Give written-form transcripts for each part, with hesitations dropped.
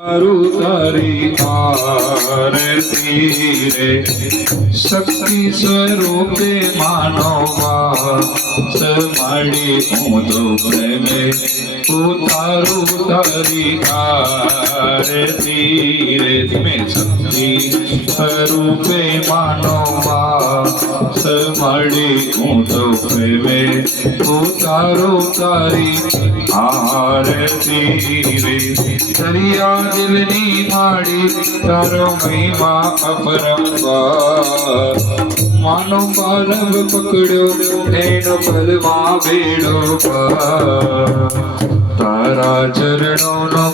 તારી આરતી રે શક્તિ સ્વરૂપે માનવા સમાડી હું તો પ્રેમે ઉતારું તારી આરતી રે ધીમે શક્તિ સ્વરૂપે માનવા સમાડી હું તો પ્રેમે ઉતારું તારી આરતી રે દરિયા દિલની માડી તારો મહિમા અપરંપાર માનો પારંગ પકડ્યો એનો પલમાં બેડો પાર તારા ચરણોનો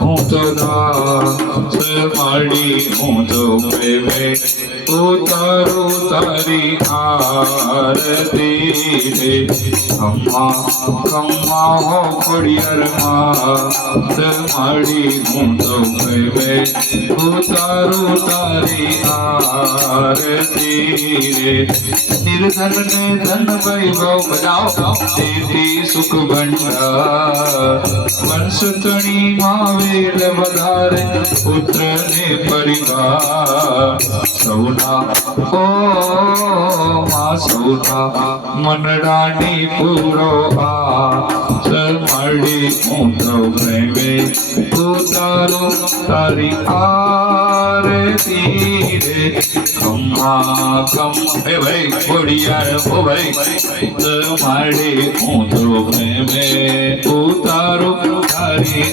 હું તો દાસ માડી હું તો પ્રેમે ઉતારો તારી આરતી રે ખમ્મા ખમ્મા હો ખોડિયારમાં માડી હું તો પ્રેમે ઉતારો તારી આરતી રે નિર્ધન ને ધન વૈભવ બનાવો તેથી સુખ ભંડાર વંશતણી માં વેલ વધારે પુત્ર ને પરિવાર સૌના ઓ માં સૌના મનડાની પૂરો આ મળી હું તો પ્રેમે ઉતારો તારી આરતી રે ખમ્મા ખમ હે ભાઈ ખોડિયાર હો ભાઈ તમારી હું તો પ્રેમે ઉતારો તારી